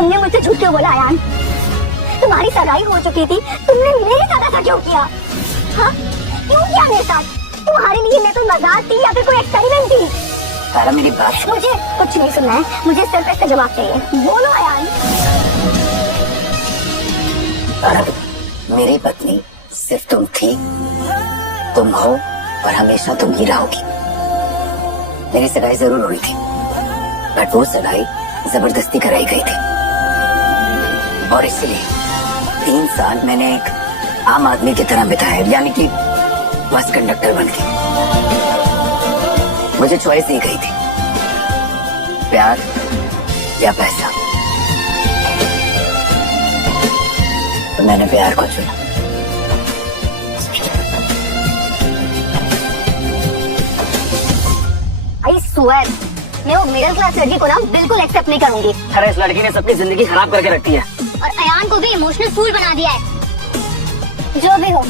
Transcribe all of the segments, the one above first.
तुमने मुझसे झूठ क्यों बोला अयान? तुम्हारी सगाई हो चुकी थी, तुमने मेरे साथ ऐसा क्यों किया? हाँ, क्यों किया मेरे साथ? तुम्हारे लिए मैं तो मजाक थी या फिर कोई एक्सपेरिमेंट थी? तारा मेरी बात, मुझे कुछ नहीं सुनना है, मुझे सिर्फ इसका जवाब चाहिए। बोलो अयान। तारा, मेरी पत्नी सिर्फ तुम थी, तुम हो और हमेशा तुम ही रहोगी। मेरी सगाई जरूर हुई थी, बट वो सगाई जबरदस्ती कराई गई थी और इसलिए 3 साल मैंने एक आम आदमी की तरह बिताया, यानी कि बस कंडक्टर बन के। मुझे चॉइस दी गई थी, प्यार या पैसा, तो मैंने प्यार को चुना। आई स्वेयर, मैं वो मिडिल क्लास लड़की को ना बिल्कुल एक्सेप्ट नहीं करूंगी। अरे इस लड़की ने सबकी जिंदगी खराब करके रखी है और अयान को भी इमोशनल फूल बना दिया है। जो भी हो,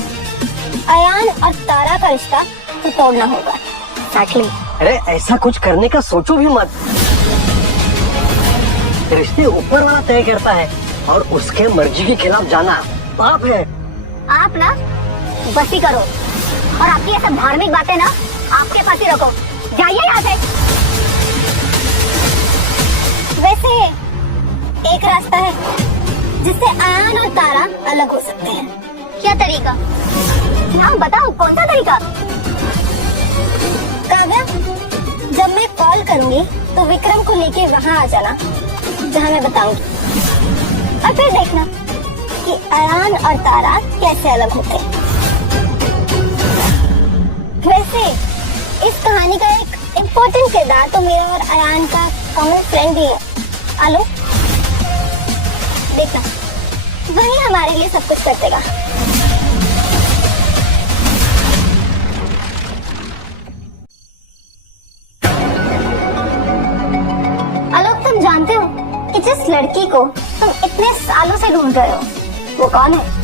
अयान और तारा का रिश्ता तो तोड़ना होगा। Exactly. अरे ऐसा कुछ करने का सोचो भी मत। रिश्ते ऊपर वाला तय करता है और उसके मर्जी के खिलाफ जाना पाप है। आप ना बस ही करो और आपकी ये सब धार्मिक बातें ना आपके पास ही रखो। जाइए यहाँ से। वैसे एक रास्ता है जिससे अयान और तारा अलग हो सकते हैं। क्या तरीका? हाँ बताओ, कौन सा तरीका? काव्या, जब मैं कॉल करूंगी तो विक्रम को लेके वहाँ आ जाना जहाँ मैं बताऊंगी, और फिर देखना कि अयान और तारा कैसे अलग होते हैं। वैसे इस कहानी का एक इम्पोर्टेंट किरदार तो मेरा और अयान का कॉमन फ्रेंड भी है, आलो। देखना, वही हमारे लिए सब कुछ कर देगा। आलोक, तुम जानते हो कि जिस लड़की को तुम इतने सालों से ढूंढ रहे हो वो कौन है?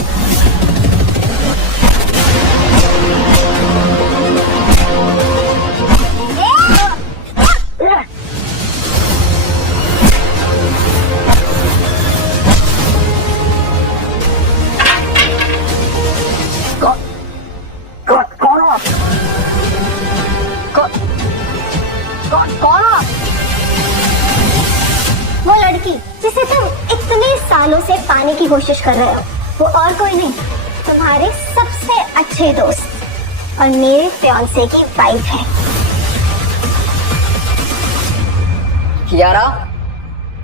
वो लड़की जिसे तुम इतने सालों से पाने की कोशिश कर रहे हो, वो और कोई नहीं, तुम्हारे सबसे अच्छे दोस्त और मेरे फियांसे की वाइफ है। कियारा,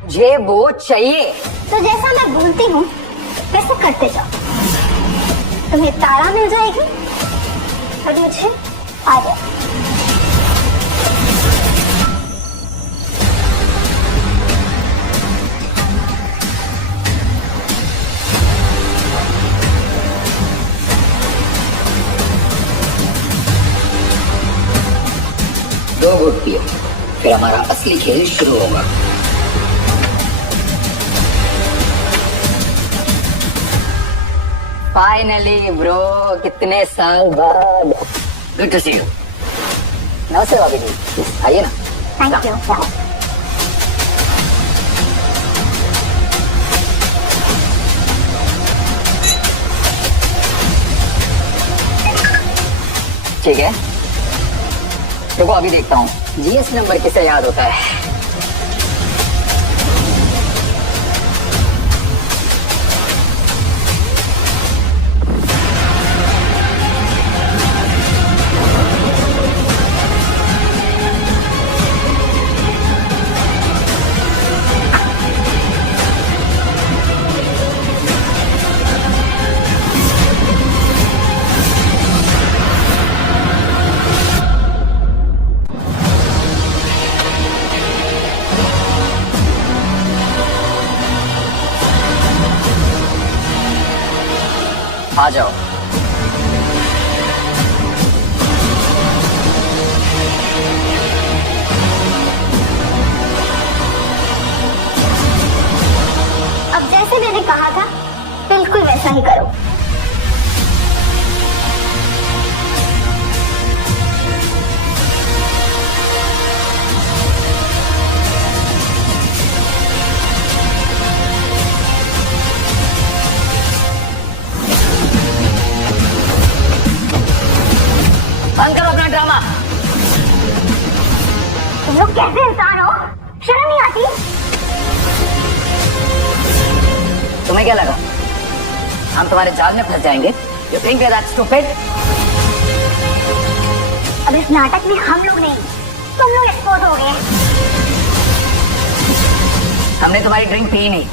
मुझे वो चाहिए। तो जैसा मैं बोलती हूँ वैसे करते जाओ। तुम्हें तारा मिल जाएगी और मुझे आर्या। दो घूट पियो, फिर हमारा असली खेल शुरू होगा। फाइनली ब्रो, कितने साल बाद। Good to see you. नमस्ते भाभी जी, आइए ना। Thank you. ठीक है, देखो अभी देखता हूँ जीएस नंबर किसे याद होता है। आ जाओ। अब जैसे मैंने कहा था बिल्कुल वैसा ही करो। कैसे इंसान हो? शर्म नहीं आती? तुम्हें क्या लगा हम तुम्हारे जाल में फंस जाएंगे? You think we are that stupid? अब इस नाटक में हम लोग नहीं, तुम लोग एक्सपोज हो गए। हमने तुम्हारी ड्रिंक पी नहीं।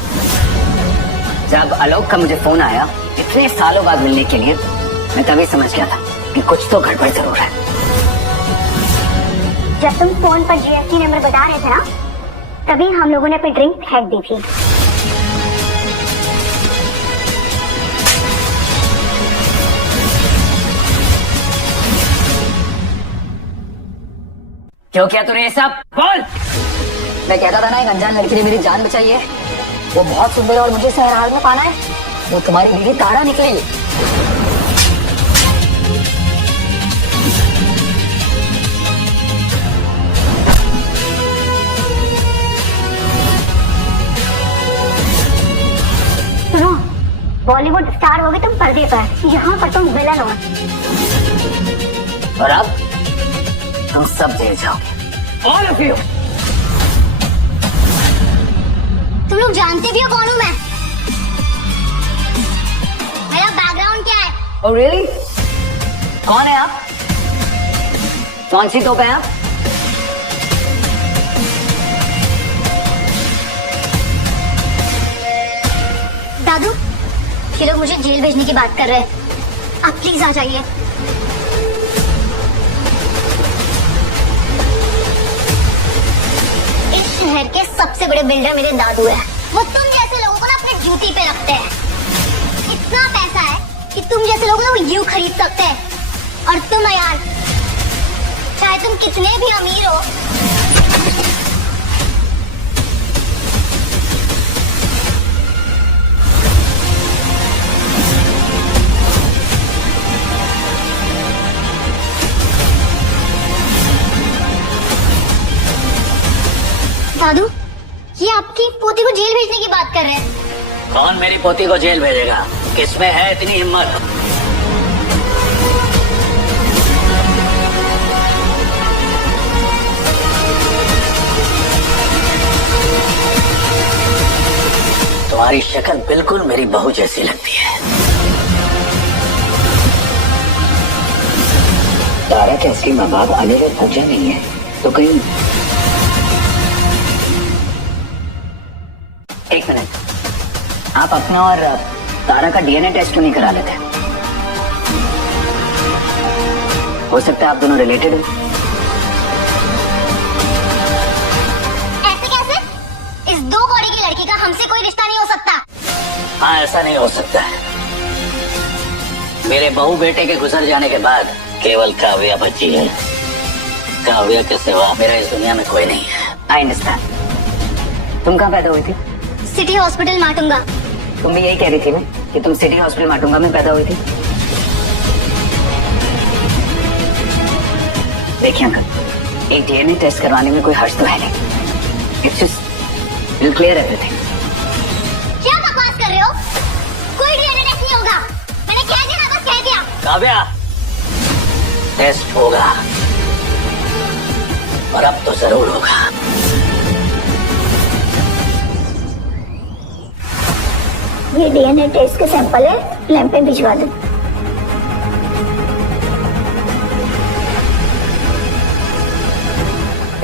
जब आलोक का मुझे फोन आया इतने सालों बाद मिलने के लिए, मैं तभी समझ गया था कि कुछ तो गड़बड़ जरूर है। जब तुम फोन पर जीएसटी नंबर बता रहे थे ना, तभी हम लोगों ने अपनी ड्रिंक फेंक दी थी। क्यों किया तूने ये सब? बोल। मैं कहता था ना, एक अनजान लड़की ने मेरी जान बचाई है। वो बहुत सुंदर है और मुझे इसे हर हाल में पाना है। वो तुम्हारी बीवी तारा निकली। सुनो, बॉलीवुड स्टार हो गए तुम पर्दे पर, यहाँ पर तुम विलन हो। और अब तुम सब जेल जाओगे, ऑल ऑफ यू। तुम लोग जानते भी हो कौन हूँ मैं? मेरा बैकग्राउंड क्या है? Oh really? कौन है आप? कौन सी तोप है आप? दादू, ये लोग मुझे जेल भेजने की बात कर रहे हैं। आप प्लीज आ जाइए। इस शहर के सबसे बड़े बिल्डर मेरे दादू है। वो तुम जैसे लोगों को ना अपनी ड्यूटी पे रखते हैं। इतना पैसा है कि तुम जैसे लोग ना वो यूं खरीद सकते हैं। और तुम यार, चाहे तुम कितने भी अमीर हो, दादू, ये आपकी पोती को जेल भेजने की बात कर रहे हैं। कौन मेरी पोती को जेल भेजेगा? किसमें है इतनी हिम्मत? तुम्हारी शक्ल बिल्कुल मेरी बहू जैसी लगती है। तारा के असली माँ बाप अनिल और पूजा नहीं है तो कहीं। एक मिनट, आप अपना और तारा का डीएनए टेस्ट क्यों नहीं करा लेते? हो सकता है आप दोनों रिलेटेड हो। ऐसे कैसे? इस 2 कौड़ी की लड़की का हमसे कोई रिश्ता नहीं हो सकता। हाँ, ऐसा नहीं हो सकता है। मेरे बहू बेटे के गुजर जाने के बाद केवल काव्या बची है। काव्या के सिवा मेरा इस दुनिया में कोई नहीं है। I understand. तुम कहाँ पैदा हुई थी? City hospital Matunga. तुम भी यही कह रही थी ना कि तुम सिटी हॉस्पिटल माटुंगा में पैदा हुई थी? देखिए अंकल, एक डीएनए टेस्ट करवाने में कोई हर्ष तो है नहीं। It's just will clear everything. क्या बकवास कर रहे हो? कोई डीएनए टेस्ट नहीं होगा। मैंने कह दिया ना, बस कह दिया। काव्या, टेस्ट होगा और अब तो जरूर होगा। ये डीएनए टेस्ट के सैंपल है, लैब पे भिजवा दो।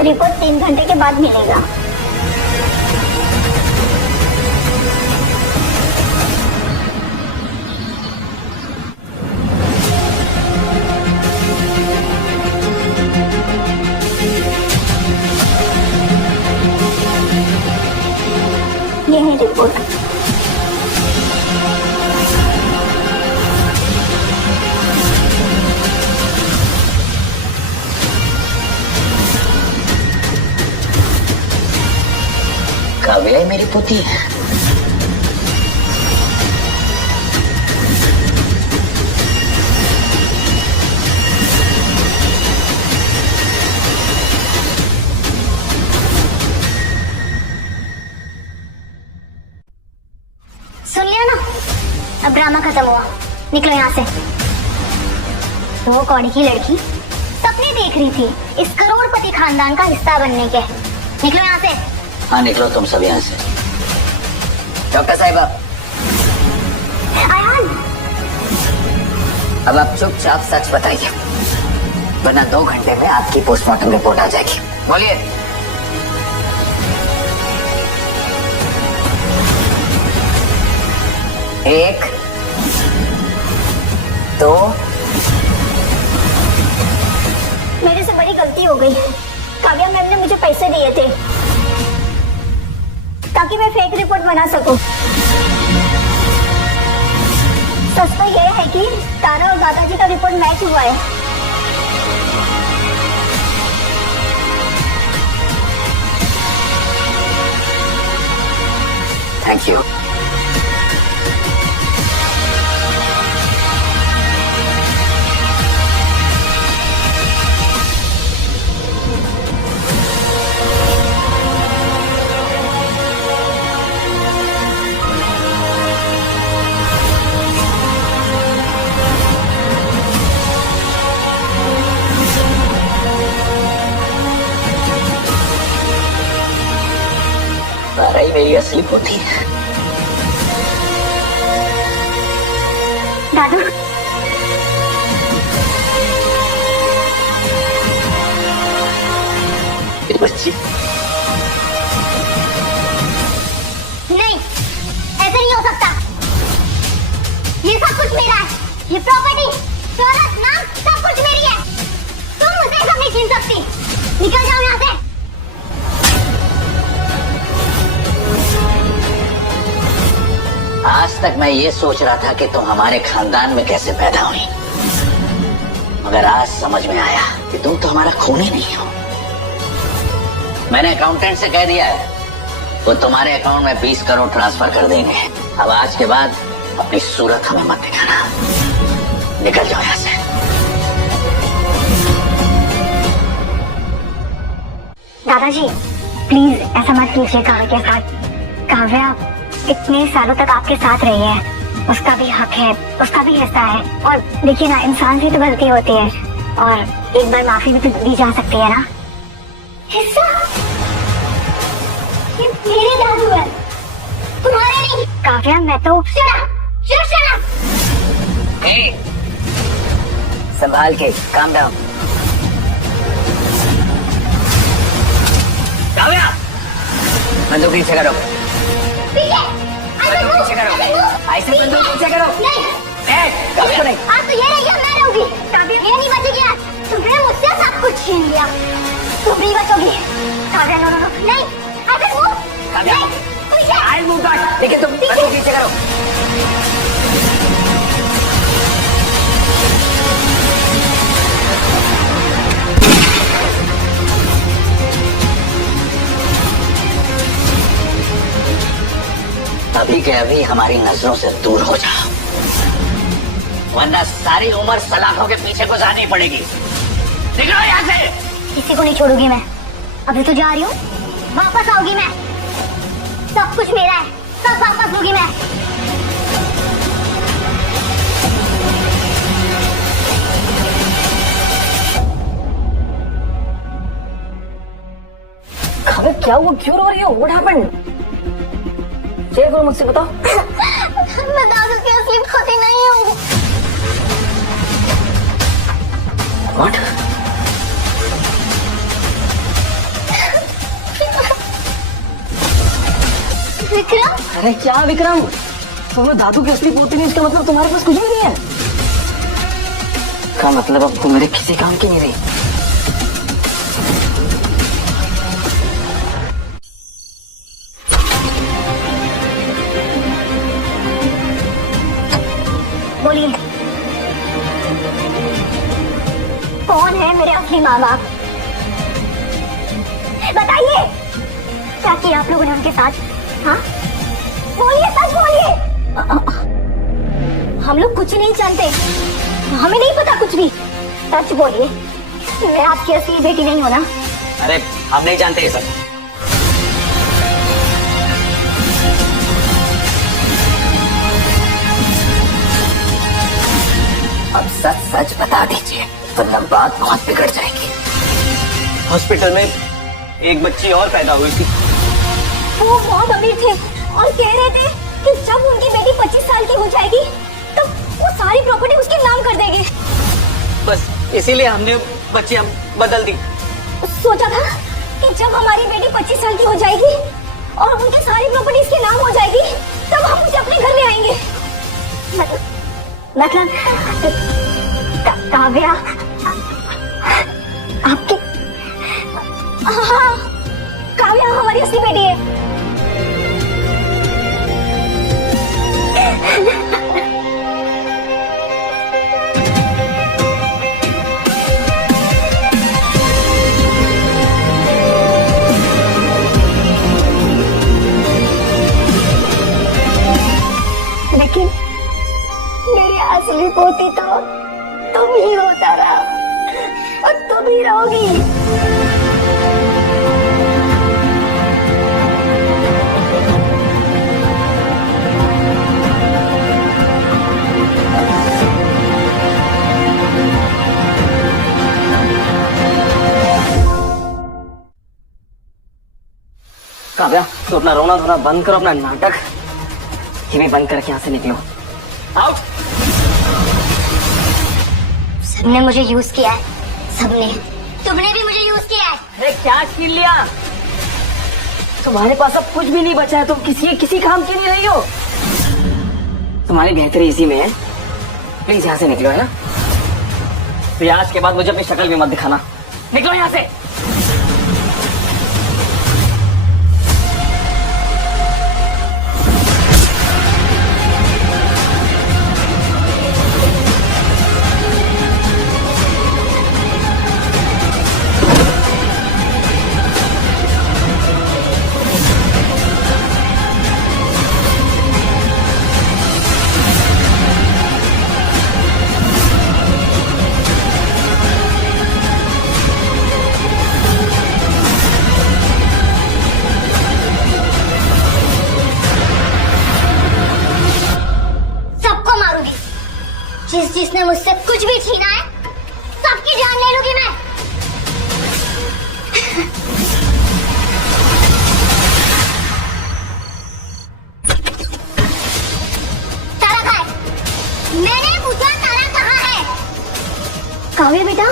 रिपोर्ट 3 घंटे के बाद मिलेगा। ये है रिपोर्ट। काव्या मेरी पोती है। सुन लिया ना, अब ड्रामा खत्म हुआ। निकलो यहाँ से। 2 कौड़ी की लड़की सपने सपने देख रही थी इस करोड़पति खानदान का हिस्सा बनने के। निकलो यहाँ से। हाँ निकलो तुम सब यहाँ से। डॉक्टर साहिबा, अयान, अब आप चुपचाप सच बताइए, वरना 2 घंटे में आपकी पोस्टमार्टम रिपोर्ट आ जाएगी। बोलिए। एक, 2। मेरे से बड़ी गलती हो गई। काव्या मैम ने मुझे पैसे दिए थे ताकि मैं फेक रिपोर्ट बना सकूं। सच तो यह है कि तारा और दादाजी का रिपोर्ट मैच हुआ है। Thank you. तारा ही मेरी असली पोती है। दादू, मेरी बच्ची। नहीं, ऐसे नहीं हो सकता। ये सब कुछ मेरा है। ये प्रॉपर्टी, शोहरत, नाम सब कुछ मेरी है। तुम मुझे सब नहीं छीन सकती। निकल जाओ यहाँ से। आज तक मैं ये सोच रहा था कि तुम हमारे खानदान में कैसे पैदा हुई, मगर आज समझ में आया कि तुम तो हमारा खून ही नहीं हो। मैंने अकाउंटेंट से कह दिया है, वो तुम्हारे अकाउंट में 20 करोड़ ट्रांसफर कर देंगे। अब आज के बाद अपनी सूरत हमें मत दिखाना। निकल जाओ यहाँ से। दादाजी, प्लीज ऐसा मत कीजिए काव्या के साथ। काव्या इतने सालों तक आपके साथ रही है, उसका भी हक है, उसका भी हिस्सा है। और देखिए ना, इंसान से तो गलती होती है और एक बार माफी भी तो दी जा सकती है ना। हिस्सा? ये मेरे दादू है, तुम्हारे नहीं। काव्या, मैं तो संभाल के, काम डाउन। काव्या, बंदूक पीछे करो। पीछे करो। ऐसे बंदूक पीछे करो। नहीं, काव्या नहीं। आज तो ये रही है, मैं रहूंगी। काव्या ये नहीं बचेगी आज। तुमने मुझसे सब कुछ छीन लिया, तुम भी बचोगी। काव्या नो नो नो, नहीं, ऐसे मूव। काव्या, पीछे। I move back. देखिए तुम बंदूक पीछे करो। अभी के अभी हमारी नजरों से दूर हो जाओ, वरना सारी उम्र सलाखों के पीछे गुजारनी पड़ेगी। निकलो यहाँ से। किसी को नहीं छोड़ूंगी मैं। अभी तो जा रही हूँ, वापस आऊंगी मैं। सब कुछ मेरा है, सब वापस लूंगी मैं। अबे क्या हुआ, क्यों रो रही हो? What happened? शेयर करो, मुझसे बताओ। मैं दादू की असली पोती नहीं हूँ। व्हाट? विक्रम? अरे क्या विक्रम, तुम दादू की असली पोती नहीं, इसका मतलब तुम्हारे पास कुछ भी नहीं है। का मतलब अब तुम मेरे किसी काम की नहीं रही। बोलिए, कौन है मेरे असली माँ बाप? बताइए, क्या किया आप लोगों ने उनके साथ? हाँ, बोलिए, सच बोलिए। हम लोग कुछ नहीं जानते, हमें नहीं पता कुछ भी। सच बोलिए, मैं आपकी असली बेटी नहीं हूँ ना? अरे हम नहीं जानते ये सब। अब सच सच बता दीजिए, वरना बात बहुत बिगड़ जाएगी। हॉस्पिटल में एक बच्ची और पैदा हुई थी। वो बहुत अमीर थे और कह रहे थे कि जब उनकी बेटी 25 साल की हो जाएगी तब वो सारी प्रॉपर्टी उसके नाम कर देंगे। बस इसीलिए हमने बच्ची हम बदल दी। सोचा था कि जब हमारी बेटी 25 साल की हो जाएगी और उनकी सारी प्रॉपर्टी इसके नाम हो जाएगी तब हम उसे अपने घर ले आएंगे। मतलब काव्या आपकी, हाँ, काव्या हमारी असली बेटी है। लेकिन मेरी असली पोती तो तुम ही हो तारा, और तुम ही रहोगी। काव्या, तो अपना रोना धोना बंद करो, अपना नाटक ये भी बंद करके यहाँ से निकलो। आउट। सबने मुझे यूज किया है, सबने। तुमने भी मुझे यूज किया है। अरे क्या छीन लिया? तुम्हारे पास अब कुछ भी नहीं बचा है, तुम किसी काम की नहीं रही हो। तुम्हारी बेहतरी इसी में है। प्लीज यहाँ से निकलो, है ना? तो आज के बाद मुझे अपनी शक्ल भी मत दिखाना। निकलो यहाँ से। जिसने मुझसे कुछ भी छीना है सबकी जान ले लूंगी मैं। तारा कहाँ है? मैंने पूछा तारा कहाँ है? काव्या बेटा,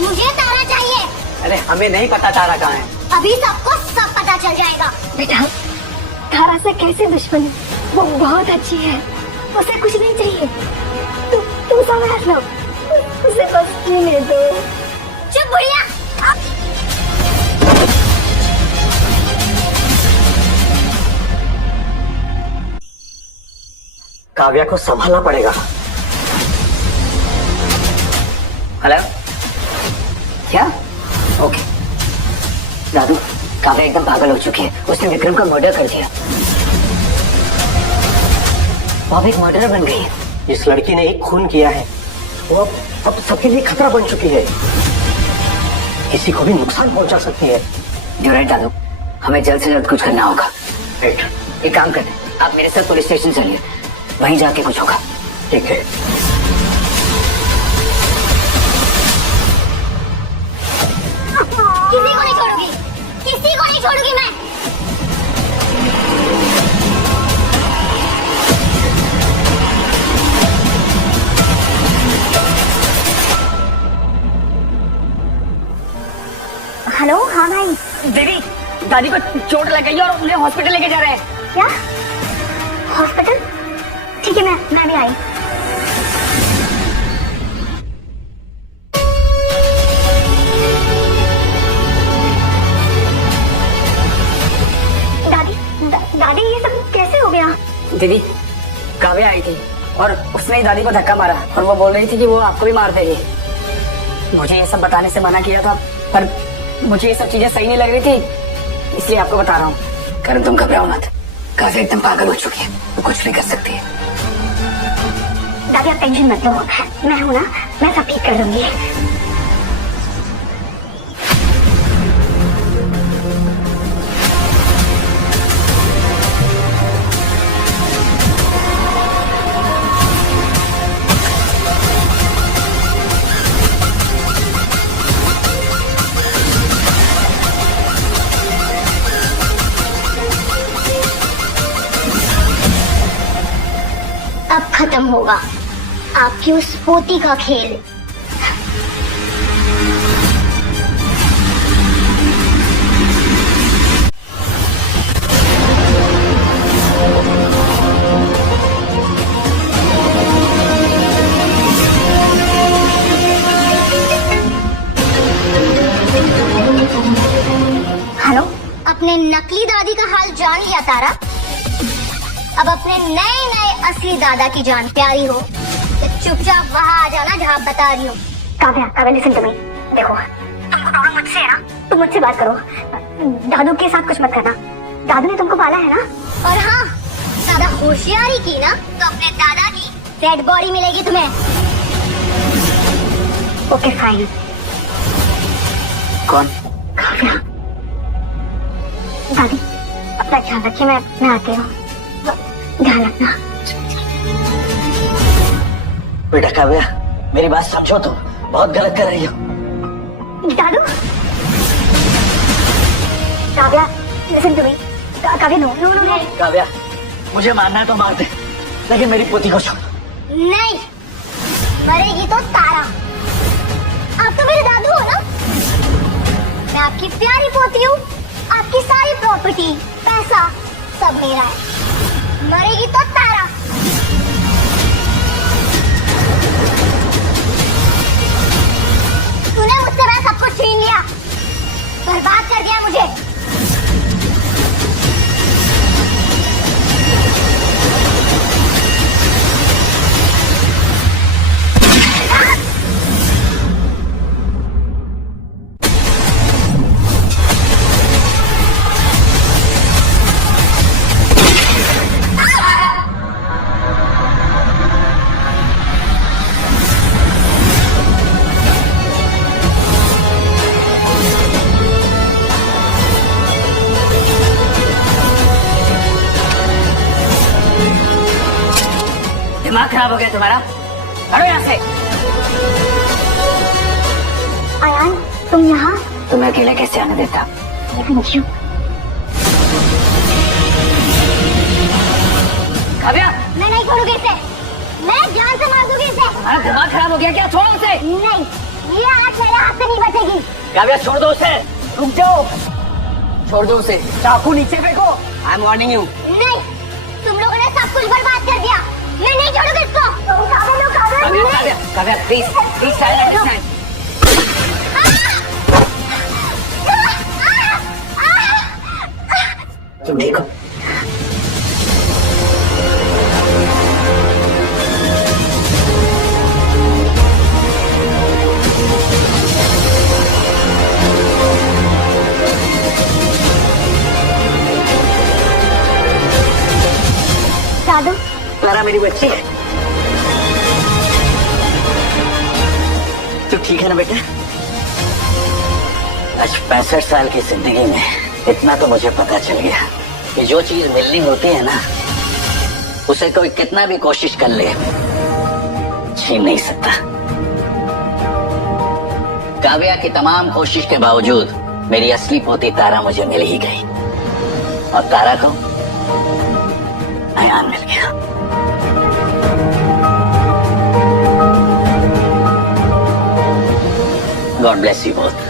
मुझे तारा चाहिए। अरे हमें नहीं पता तारा कहाँ है। अभी सबको सब पता चल जाएगा। बेटा, तारा से कैसे दुश्मनी? वो बहुत अच्छी है, उसे कुछ नहीं चाहिए। तुम समझ लो, उसे बस जीने दो। चुप बुढ़िया। काव्या को संभालना पड़ेगा। हेलो, क्या? ओके दादू, काव्या एकदम पागल हो चुकी है। उसने विक्रम का मर्डर कर दिया। वो अब एक मर्डरर बन गई है। इस लड़की ने एक खून किया है। वो अब सबके लिए खतरा बन चुकी है। किसी को भी नुकसान पहुंचा सकती है। You're right, दादू, हमें जल्द से जल्द कुछ करना होगा। एक काम करें, आप मेरे साथ पुलिस स्टेशन चलिए, वहीं जाके कुछ होगा। ठीक है। किसी को नहीं छोड़ूंगी, किसी को नहीं छोड़ूंगी मैं। हेलो, हाँ भाई। दीदी, दादी को चोट लग गई है और उन्हें हॉस्पिटल लेके जा रहे हैं। क्या? हॉस्पिटल? ठीक है, मैं भी आई। दादी ये सब कैसे हो गया? दीदी, काव्या आई थी और उसने ही दादी को धक्का मारा और वो बोल रही थी कि वो आपको भी मार देगी। मुझे ये सब बताने से मना किया था, पर मुझे ये सब चीजें सही नहीं लग रही थी, इसलिए आपको बता रहा हूँ। करण, तुम घबराओ मत। काव्या एकदम पागल हो चुकी है, वो कुछ भी कर सकती है। दादी आप टेंशन मत लो, मैं हूँ ना, मैं सब ठीक कर दूंगी। खत्म होगा आपकी उस पोती का खेल। हेलो, अपने नकली दादी का हाल जान लिया तारा? अब अपने नए नए असली दादा की जान प्यारी हो तो चुपचाप वहाँ आ जाना जहाँ बता रही हूँ। Kavya, Kavya listen to me. देखो, तुमको प्रॉब्लम मुझसे है ना, तुम मुझसे बात करो। दादू के साथ कुछ मत करना, दादू ने तुमको पाला है ना। और हाँ, ज्यादा होशियारी की ना तो अपने दादा की डेड बॉडी मिलेगी तुम्हें। Okay fine. कौन? काव्या, दादी अपना ख्याल रखिए, मैं आती हूँ, ध्यान रखना। बेटा काव्या, मेरी बात समझो, तुम बहुत गलत कर रही हो। दादू, Kavya listen to me. Kavya no no no no. Kavya, मुझे मारना है तो मार दे, लेकिन मेरी पोती को छोड़। नहीं, मरेगी तो तारा। आप तो मेरे दादू हो ना, मैं आपकी प्यारी पोती हूँ। आपकी सारी प्रॉपर्टी, पैसा सब मेरा है। मरेगी तो तारा। तूने मुझसे मैं सब कुछ छीन लिया, बर्बाद कर दिया मुझे। दिमाग खराब हो गया तुम्हारा? हटो यहाँ से। आयान, तुम यहाँ? तुम्हें अकेले कैसे आने देता? लेकिन क्यों? काव्या, मैं नहीं छोड़ूंगी इसे, मैं जान से मार दूंगी इसे। तुम्हारा दिमाग खराब हो गया क्या? छोड़ो उसे। नहीं, ये आज मेरे हाथ से नहीं बचेगी। काव्या, छोड़ दो उसे। रुक जाओ, छोड़ दो उसे। चाकू नीचे फेंको। I am warning you. नहीं, तुम लोगों ने सब कुछ बर्बाद कर दिया। मैं नहीं छोड़ूंगी इसको। Kavya, Kavya, Kavya, please please silent. तुम ठीक हो? दादू, क्लारा मेरी बच्ची है। तू ठीक है ना बेटा? आज 65 साल की जिंदगी में इतना तो मुझे पता चल गया कि जो चीज मिलनी होती है ना, उसे कोई कितना भी कोशिश कर ले, छीन नहीं सकता। काव्या की तमाम कोशिश के बावजूद मेरी असली पोती तारा मुझे मिल ही गई, और तारा को अयान मिल गया। God bless you both.